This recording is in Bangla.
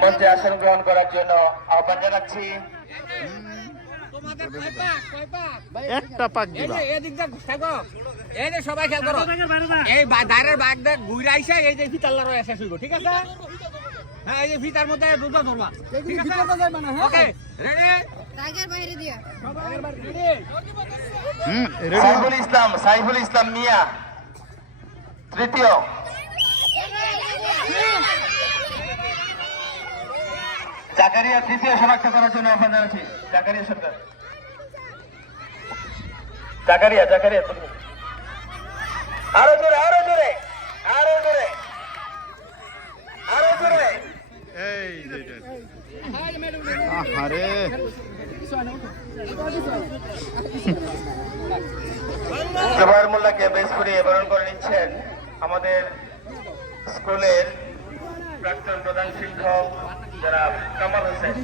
মঞ্চে আসন গ্রহণ করার জন্য আহ্বান জানাচ্ছি। একটা পাক দিবা এই যে সবাই খেয়াল করো, এই দাঁড়ের বাঘ ঘুরে আইসে এই যে ফিতাল্লার শেষ হইব, ঠিক আছে? হ্যাঁ, এই যে ফিতার মধ্যে দুটো ধরবা, ঠিক আছে? ওকে, রেডি? সাইফুল ইসলাম মিয়া তৃতীয়, জাকারিয়া তৃতীয় শনাক্ত করার জন্য আহ্বান জানাচ্ছি। জাকারিয়া সরকার, জাকারিয়া তুমি আরো জোরে আরো জোরে আরো জোরে আরো জোরে। এই আরে জোবায়ের মোল্লাকে বেশ করিয়ে বরণ করে নিচ্ছেন আমাদের স্কুলের প্রাক্তন প্রধান শিক্ষক যারা কামাল হোসেন।